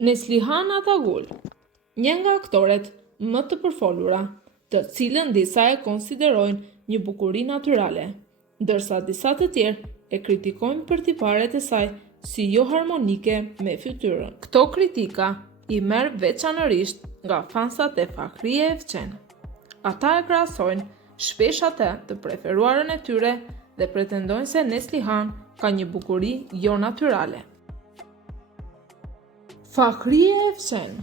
Neslihan Atagul, një nga aktoret më të përfolura, të cilën disa e konsiderojnë një bukuri natyrale, ndërsa disa të tjerë e kritikojnë për tiparet e saj si jo harmonike me fytyrën. Këto kritika i merr veçanërisht nga fansat e Fahriye Evcen. Ata e krahasojnë shpesh atë të preferuarën e tyre dhe pretendojnë se Neslihan ka një bukuri jo natyrale. Fahriye Evcen,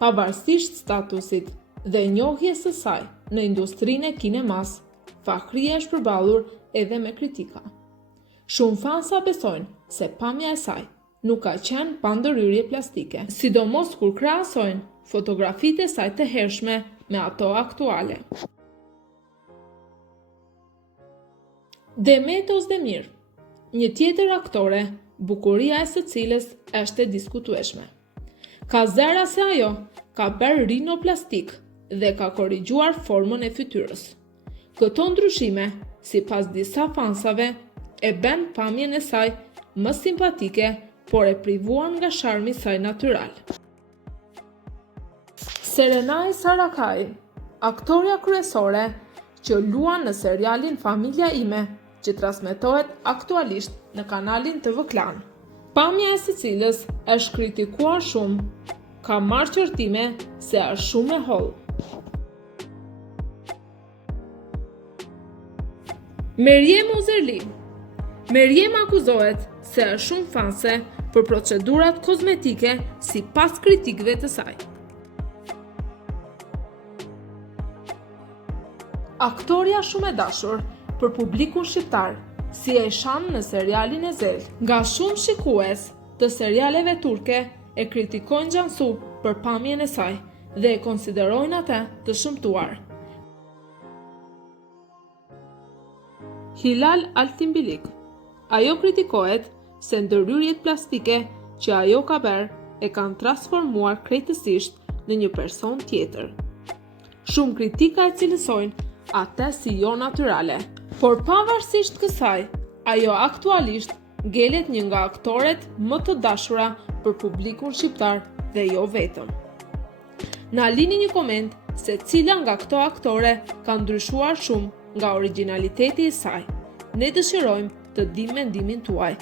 pavarësisht statusit dhe njohjes së saj në industrinë e kinemas, Fahriye është përballur edhe me kritika. Shumë fansa besojnë se pamja e saj nuk ka qenë pa ndërhyrje plastike, sidomos kur krahasojnë fotografitë e saj të hershme me ato aktuale. Demet Özdemir, një tjetër aktore, bukuria e së cilës është e diskutueshme. Ka zera se ajo ka bërë rinoplastik dhe ka korrigjuar formën e fytyrës. Këto ndryshime, sipas disa fansave, e bën pamjen e saj më simpatike, por e privuan nga sharmi i saj natyral. Serenay Sarıkaya, aktoreja kryesore që luan në serialin Familja Ime, që transmetohet aktualisht në kanalin TV Klan. Pamja e së cilës është kritikuar shumë, ka marrë qortime se është shumë e hollë. Meryem Uzerli. Meryem akuzohet se është shumë fanse për procedurat kozmetike sipas kritikëve të saj. Aktoria shumë e dashur për publikun shqiptar, si e shan në serialin e Zel. Nga shumë shikues të serialeve turke e kritikojnë Cansu për pamjen e saj dhe e konsiderojnë atë të shëmtuar. Hilal Altimbilik. Ajo kritikohet se ndërhyrjet plastike që ajo ka bërë e kanë transformuar krejtësisht në një person tjetër. Shumë kritika e cilësojnë atë si jo natyrale, por pavarësisht kësaj, ajo aktualisht ngelet një nga aktoret më të dashura për publikun shqiptar dhe jo vetëm. Na lini një koment se cila nga këto aktore ka ndryshuar shumë nga origjinaliteti i saj. Ne dëshirojmë të dimë mendimin tuaj.